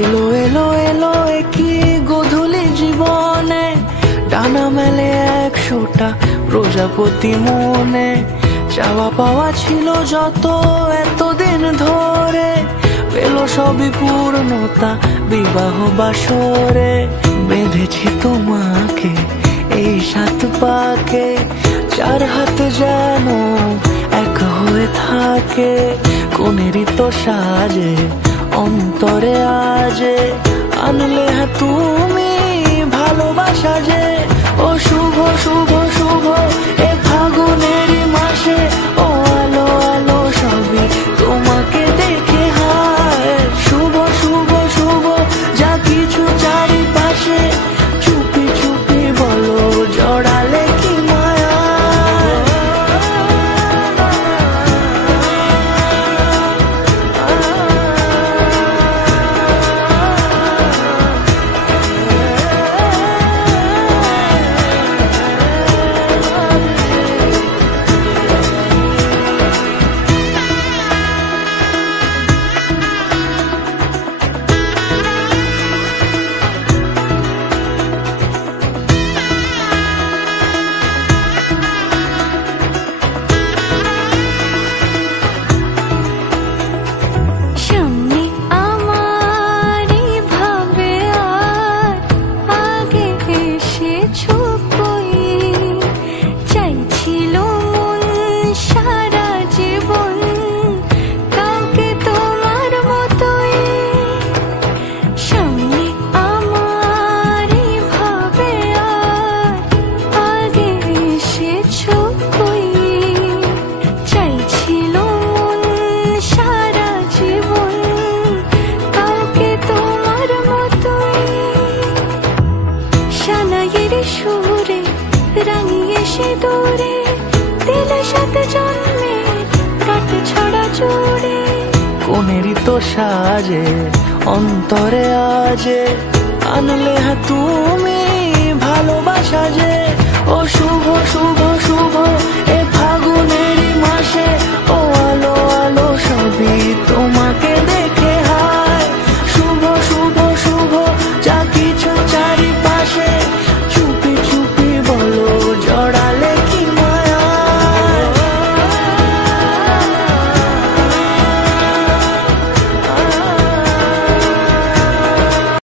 এলো এলো এলো একই গোধূলি জীবনে, ডানা মেলে 100টা প্রজাপতি মনে। চাওয়া পাওয়া ছিল যত এতদিন ধরে, পেল সবই পূর্ণতা বিবাহ বাসরে। বেঁধেছি তোমাকে এই 7 পাকে, 4 হাত যেন এক হয়ে থাকে। কোনেরই তো সাজে অন্তরে আজে, আনলে তুমি ভালোবাসা যে। ও শুভ শুভ শুভ এ ফাগুনেরই মাসে, ও আলো আলো সবই তোমাকে দেখে হায়। শুভ শুভ শুভ যা কিছু চারিপাশে, চুপি চুপি বলো জড়ালে কি মায়া। সুরে রাঙিয়ে সে দূরে দিল 7 জন্মের কাট ছড়া জোড়ে। কোনেরই তো সাজে অন্তরে আজে, আনলে তুমি ভালোবাসা যে। ও শুভ শুভ শুভ এ ফাগুনেরই মাসে, ও